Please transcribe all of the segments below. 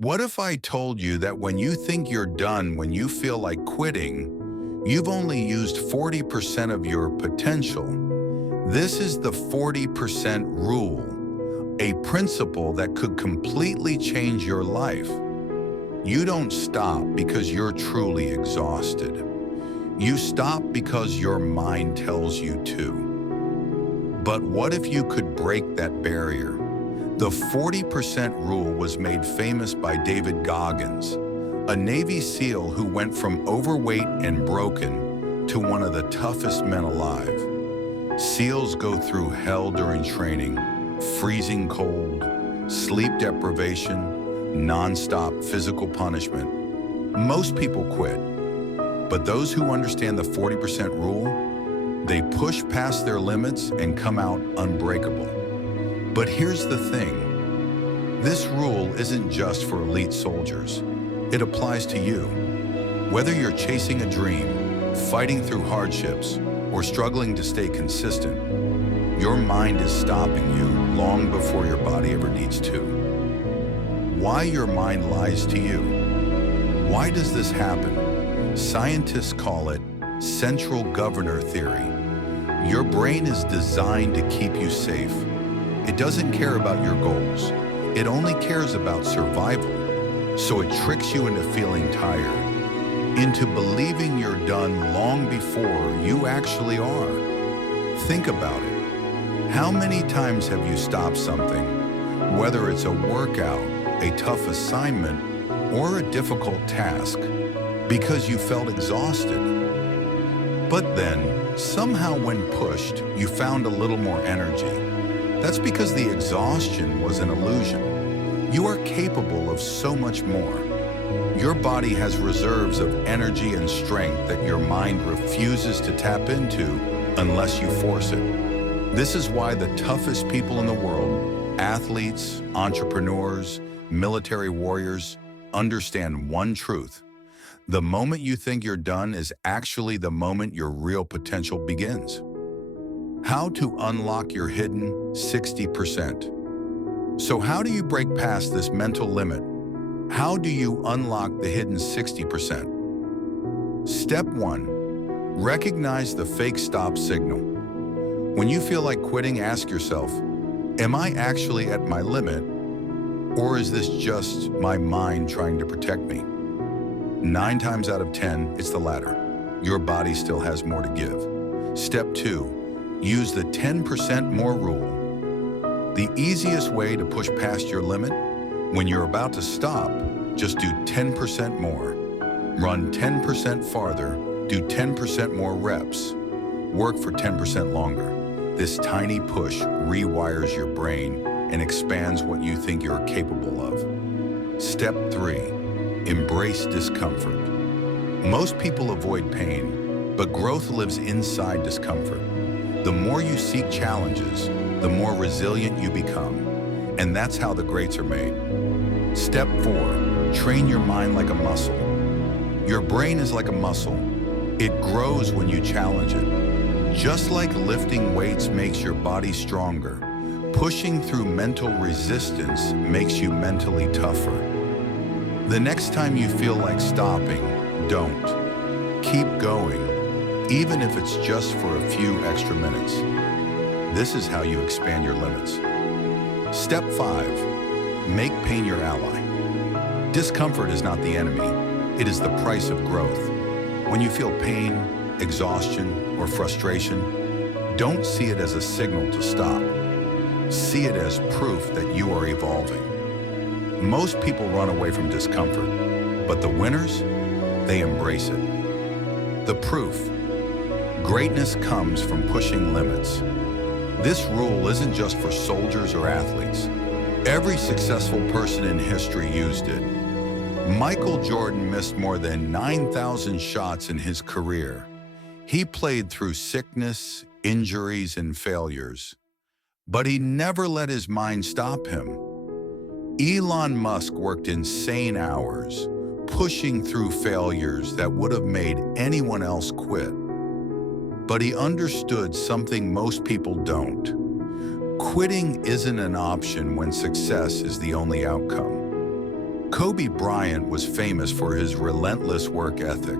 What if I told you that when you think you're done, when you feel like quitting, you've only used 40% of your potential? This is the 40% rule, a principle that could completely change your life. You don't stop because you're truly exhausted. You stop because your mind tells you to. But what if you could break that barrier? The 40% rule was made famous by David Goggins, a Navy SEAL who went from overweight and broken to one of the toughest men alive. SEALs go through hell during training, freezing cold, sleep deprivation, non-stop physical punishment. Most people quit, but those who understand the 40% rule, they push past their limits and come out unbreakable. But here's the thing. This rule isn't just for elite soldiers. It applies to you. Whether you're chasing a dream, fighting through hardships, or struggling to stay consistent, your mind is stopping you long before your body ever needs to. Why your mind lies to you? Why does this happen? Scientists call it central governor theory. Your brain is designed to keep you safe. It doesn't care about your goals. It only cares about survival. So it tricks you into feeling tired, into believing you're done long before you actually are. Think about it. How many times have you stopped something, whether it's a workout, a tough assignment, or a difficult task, because you felt exhausted? But then, somehow when pushed, you found a little more energy. That's because the exhaustion was an illusion. You are capable of so much more. Your body has reserves of energy and strength that your mind refuses to tap into unless you force it. This is why the toughest people in the world, athletes, entrepreneurs, military warriors, understand one truth. The moment you think you're done is actually the moment your real potential begins. How to unlock your hidden 60%. So how do you break past this mental limit? How do you unlock the hidden 60%? Step 1. Recognize the fake stop signal. When you feel like quitting, ask yourself, am I actually at my limit? Or is this just my mind trying to protect me? 9 times out of 10, it's the latter. Your body still has more to give. Step 2. Use the 10% more rule. The easiest way to push past your limit, when you're about to stop, just do 10% more. Run 10% farther, do 10% more reps. Work for 10% longer. This tiny push rewires your brain and expands what you think you're capable of. Step 3. Embrace discomfort. Most people avoid pain, but growth lives inside discomfort. The more you seek challenges, the more resilient you become. And that's how the greats are made. Step 4. Train your mind like a muscle. Your brain is like a muscle. It grows when you challenge it. Just like lifting weights makes your body stronger, pushing through mental resistance makes you mentally tougher. The next time you feel like stopping, don't. Keep going, even if it's just for a few extra minutes. This is how you expand your limits. Step 5. Make pain your ally. Discomfort is not the enemy. It is the price of growth. When you feel pain, exhaustion, or frustration, don't see it as a signal to stop. See it as proof that you are evolving. Most people run away from discomfort, but the winners, they embrace it. The proof. Greatness comes from pushing limits. This rule isn't just for soldiers or athletes. Every successful person in history used it. Michael Jordan missed more than 9,000 shots in his career. He played through sickness, injuries, and failures. But he never let his mind stop him. Elon Musk worked insane hours, pushing through failures that would have made anyone else quit. But he understood something most people don't. Quitting isn't an option when success is the only outcome. Kobe Bryant was famous for his relentless work ethic.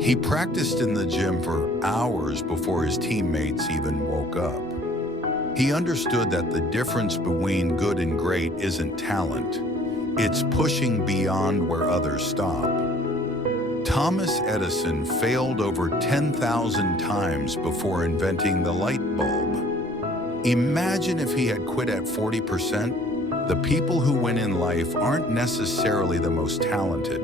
He practiced in the gym for hours before his teammates even woke up. He understood that the difference between good and great isn't talent. It's pushing beyond where others stop. Thomas Edison failed over 10,000 times before inventing the light bulb. Imagine if he had quit at 40%. The people who win in life aren't necessarily the most talented.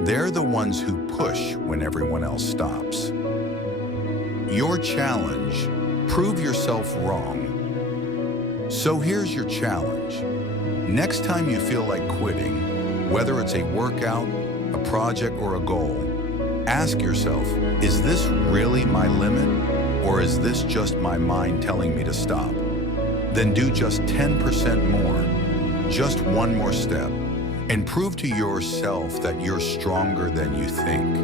They're the ones who push when everyone else stops. Your challenge: prove yourself wrong. So here's your challenge. Next time you feel like quitting, whether it's a workout, a project, or a goal, ask yourself, is this really my limit? Or is this just my mind telling me to stop? Then do just 10% more, just one more step, and prove to yourself that you're stronger than you think.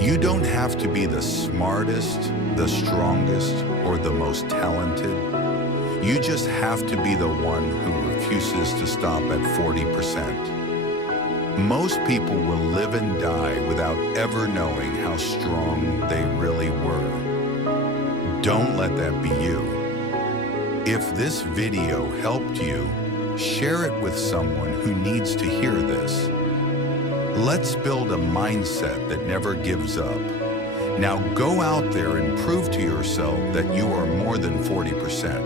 You don't have to be the smartest, the strongest, or the most talented. You just have to be the one who refuses to stop at 40%. Most people will live and die without ever knowing how strong they really were. Don't let that be you. If this video helped you, share it with someone who needs to hear this. Let's build a mindset that never gives up. Now go out there and prove to yourself that you are more than 40%.